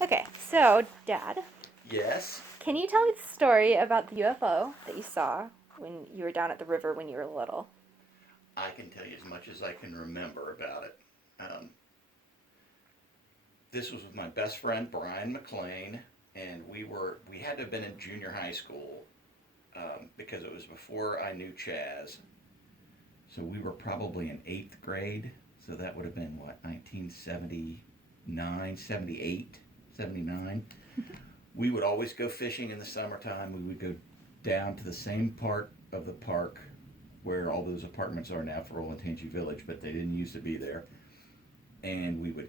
Okay, so, Dad, Yes, can you tell me the story about the UFO that you saw when you were down at the river when you were little? I can tell you as much as I can remember about it. Um, this was with my best friend Brian McLean, and we had to have been in junior high school because it was before I knew Chaz. So we were probably in eighth grade. So that would have been what, 1979, 78, 79. We would always go fishing in the summertime. We would go down to the same part of the park where all those apartments are now for Olentangy Village, but they didn't used to be there. And we would,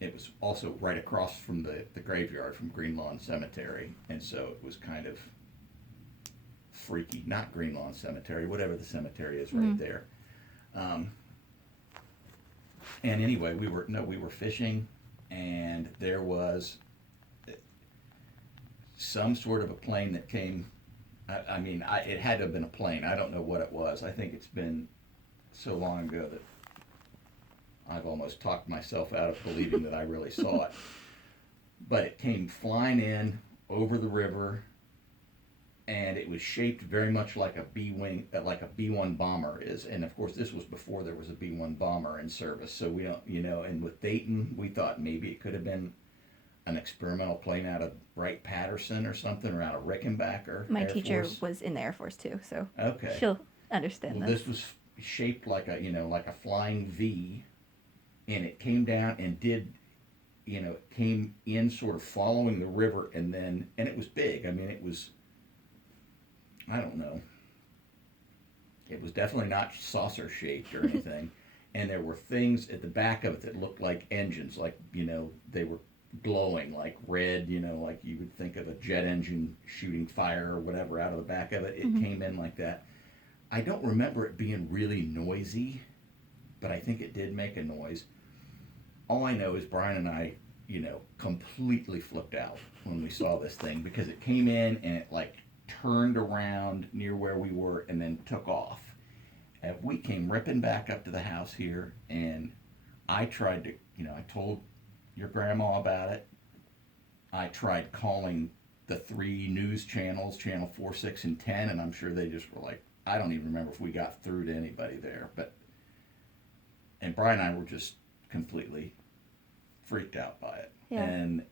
it was also right across from the graveyard from Green Lawn Cemetery. And so it was kind of freaky. Not Green Lawn Cemetery, whatever the cemetery is right there. Um, and anyway, we were fishing, and there was some sort of a plane that came. It had to have been a plane. I don't know what it was. I think it's been so long ago that I've almost talked myself out of believing that I really saw it. But it came flying in over the river, and it was shaped very much like a B wing, like a B-1 bomber is. And of course, this was before there was a B-1 bomber in service. So we don't, And with Dayton, we thought maybe it could have been an experimental plane out of Wright-Patterson or something, or out of Rickenbacker My Air teacher Force. was in the Air Force too, so Okay. she'll understand Well, this. this was shaped like like a flying V, and it came down and it came in sort of following the river, and it was big. I mean, it was, I don't know, it was definitely not saucer shaped or anything. And there were things at the back of it that looked like engines, like, they were glowing like red, like you would think of a jet engine shooting fire or whatever out of the back of it. It came in like that. I don't remember it being really noisy, but I think it did make a noise. All I know is Brian and I, completely flipped out when we saw this thing because it came in and it like turned around near where we were and then took off. And we came ripping back up to the house here, and I tried to, I told your grandma about it. I tried calling the three news channels, channel 4, 6, and 10, and I'm sure they just were like, I don't even remember if we got through to anybody there. And Brian and I were just completely freaked out by it. Yeah. And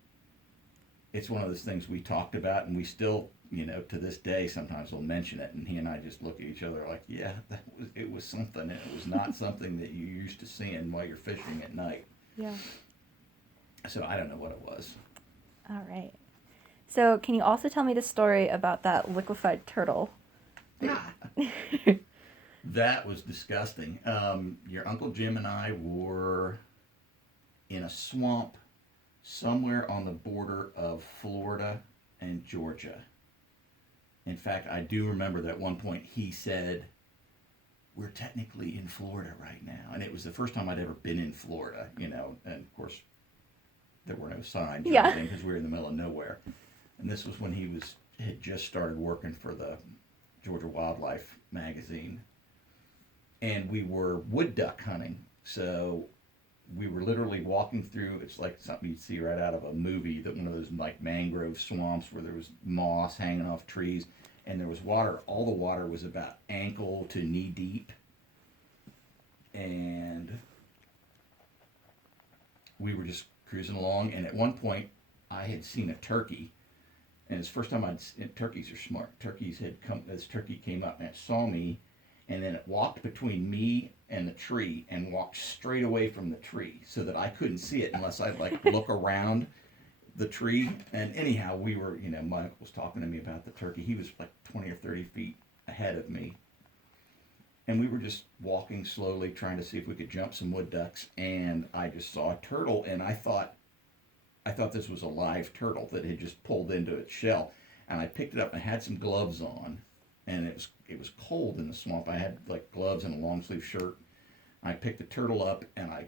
it's one of those things we talked about, and we still, to this day, sometimes we'll mention it, and he and I just look at each other like, yeah, it was something, and it was not something that you're used to seeing while you're fishing at night. Yeah. So I don't know what it was. All right. So, can you also tell me the story about that liquefied turtle? That was disgusting. Your Uncle Jim and I were in a swamp somewhere on the border of Florida and Georgia. In fact, I do remember that at one point he said, we're technically in Florida right now. And it was the first time I'd ever been in Florida, and of course there were no signs or anything because we were in the middle of nowhere. And this was when he had just started working for the Georgia Wildlife magazine. And we were wood duck hunting. So we were literally walking through, it's like something you'd see right out of a movie, that one of those like mangrove swamps where there was moss hanging off trees, and there was water. All the water was about ankle to knee deep. And we were just cruising along, and at one point I had seen a turkey, and it's the first time turkeys are smart. This turkey came up and it saw me, and then it walked between me and the tree and walked straight away from the tree so that I couldn't see it unless I'd like look around the tree. And anyhow, we were, my uncle was talking to me about the turkey. He was like 20 or 30 feet ahead of me. And we were just walking slowly, trying to see if we could jump some wood ducks. And I just saw a turtle, and I thought this was a live turtle that had just pulled into its shell. And I picked it up and I had some gloves on, and it was cold in the swamp. I had like gloves and a long sleeve shirt. I picked the turtle up, and I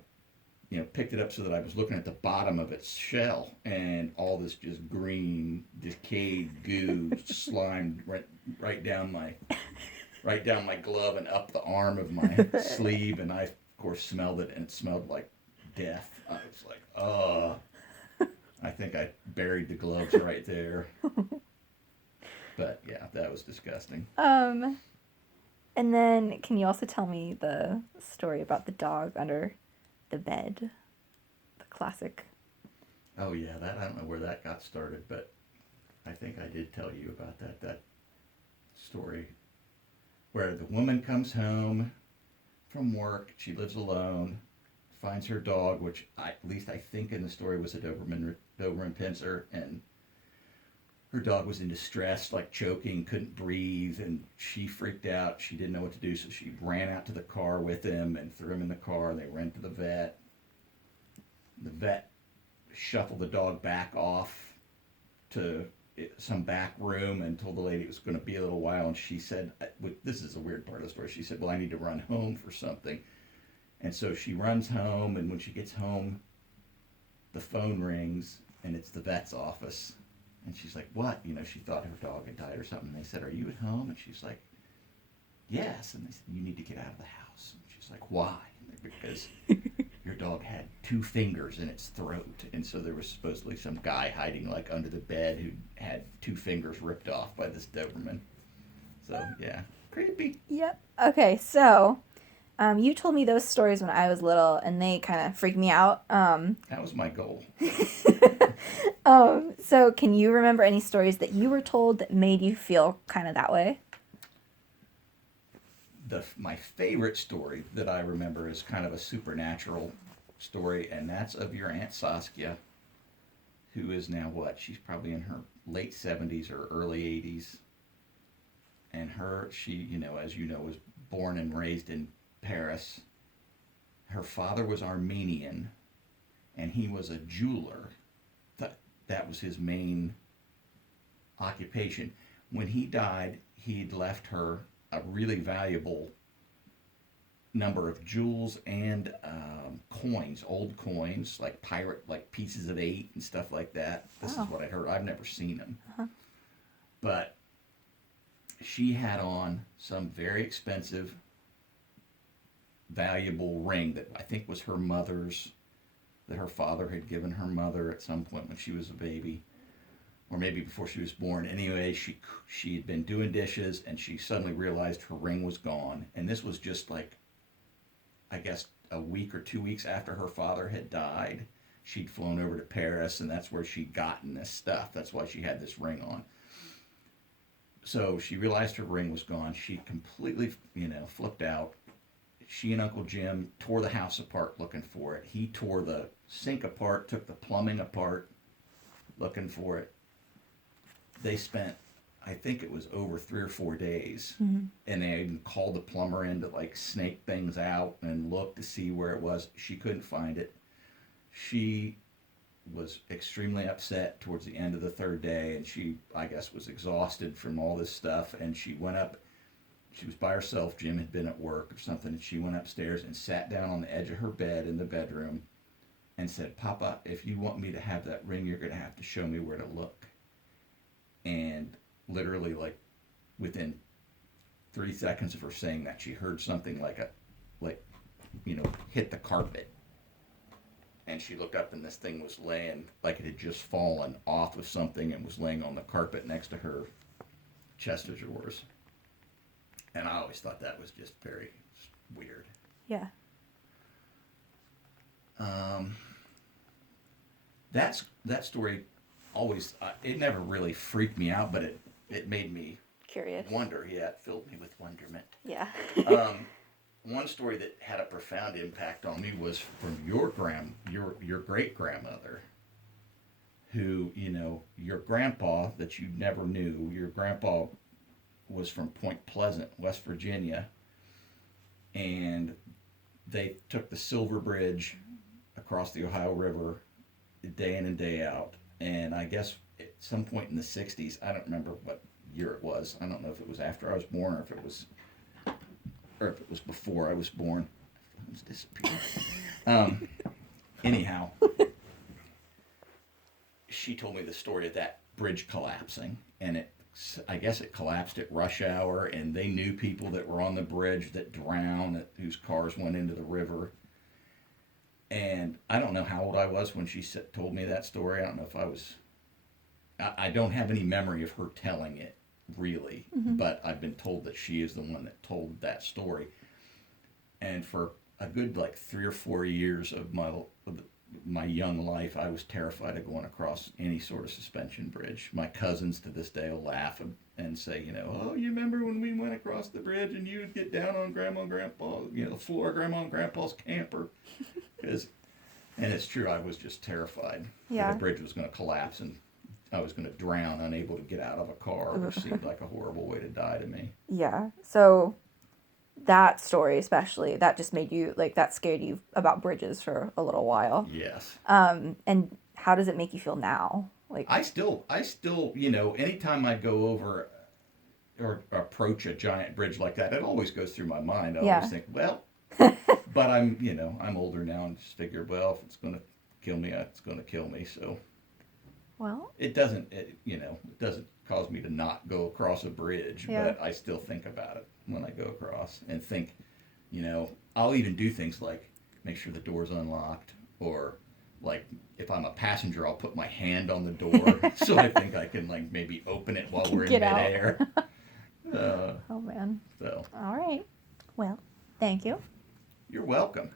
picked it up so that I was looking at the bottom of its shell, and all this just green, decayed goo slimed right down my glove and up the arm of my sleeve. And I, of course, smelled it, and it smelled like death. I was like, think I buried the gloves right there. But yeah, that was disgusting. And then can you also tell me the story about the dog under the bed? The classic. Oh yeah, that I don't know where that got started, but I think I did tell you about that story where the woman comes home from work. She lives alone, finds her dog, which at least I think in the story was a Doberman Pinscher, and her dog was in distress, like choking, couldn't breathe, and she freaked out. She didn't know what to do, so she ran out to the car with him and threw him in the car. They ran to the vet. The vet shuffled the dog back off to some back room and told the lady it was going to be a little while. And she said, this is a weird part of the story. She said, well, I need to run home for something. And so she runs home, and when she gets home, the phone rings, and it's the vet's office. And she's like, what? She thought her dog had died or something. And they said, are you at home? And she's like, yes. And they said, you need to get out of the house. And she's like, why? Because your dog had 2 fingers in its throat. And so there was supposedly some guy hiding like under the bed who had 2 fingers ripped off by this Doberman. So, yeah, creepy. Yep. Okay, so you told me those stories when I was little, and they kind of freaked me out. That was my goal. So can you remember any stories that you were told that made you feel kind of that way? My favorite story that I remember is kind of a supernatural story, and that's of your Aunt Saskia, who is now what? She's probably in her late 70s or early 80s. And she, as you know, was born and raised in Paris. Her father was Armenian, and he was a jeweler. That was his main occupation. When he died, he'd left her a really valuable number of jewels and coins, old coins, like pieces of 8 and stuff like that. This is what I heard. I've never seen them. Uh-huh. But she had on some very expensive, valuable ring that I think was her mother's, that her father had given her mother at some point when she was a baby, or maybe before she was born. Anyway, she had been doing dishes, and she suddenly realized her ring was gone. And this was just like, I guess, a week or 2 weeks after her father had died. She'd flown over to Paris, and that's where she'd gotten this stuff. That's why she had this ring on. So she realized her ring was gone. She completely, flipped out. She and Uncle Jim tore the house apart looking for it. He tore the sink apart, took the plumbing apart looking for it. They spent, I think it was over 3 or 4 days. Mm-hmm. And they even called the plumber in to snake things out and look to see where it was. She couldn't find it. She was extremely upset towards the end of the 3rd day, and she, I guess, was exhausted from all this stuff, and she went up. She was by herself. Jim had been at work or something, and she went upstairs and sat down on the edge of her bed in the bedroom and said, Papa, if you want me to have that ring, you're going to have to show me where to look. And literally, within 3 seconds of her saying that, she heard something hit the carpet. And she looked up, and this thing was laying, like it had just fallen off of something and was laying on the carpet next to her chest of drawers. And I always thought that was just very weird. Yeah. That story always, it never really freaked me out, but it made me curious. Wonder. Yeah, it filled me with wonderment. Yeah. One story that had a profound impact on me was from your great grandmother, who, your grandpa that you never knew. Your grandpa was from Point Pleasant, West Virginia, and they took the Silver Bridge across the Ohio River day in and day out. And I guess at some point in the 60s, I don't remember what year it was. I don't know if it was after I was born or if it was before I was born. It was disappearing. Anyhow, she told me the story of that bridge collapsing, and I guess it collapsed at rush hour, and they knew people that were on the bridge that drowned, whose cars went into the river. And I don't know how old I was when she told me that story. I don't know if I don't have any memory of her telling it really, Mm-hmm. but I've been told that she is the one that told that story. And for a good like 3 or 4 years of my young life, I was terrified of going across any sort of suspension bridge. My cousins to this day will laugh and say, oh, you remember when we went across the bridge and you'd get down on Grandma and Grandpa, the floor of Grandma and Grandpa's camper? Because, and it's true, I was just terrified that a Yeah. bridge was going to collapse and I was going to drown, unable to get out of a car, which seemed like a horrible way to die to me. Yeah. So that story, especially, that just made you like that scared you about bridges for a little while. Yes. And how does it make you feel now? Like, I still, anytime I go over or approach a giant bridge like that, it always goes through my mind. I always yeah. think, well, but I'm older now and just figure, well, if it's going to kill me, it's going to kill me. So Well, it doesn't cause me to not go across a bridge, yeah. but I still think about it when I go across and think, I'll even do things like make sure the door's unlocked or like if I'm a passenger, I'll put my hand on the door so I think I can like maybe open it while we're in Get out. midair. Uh, Oh man. so All right. Well, thank you. you're welcome.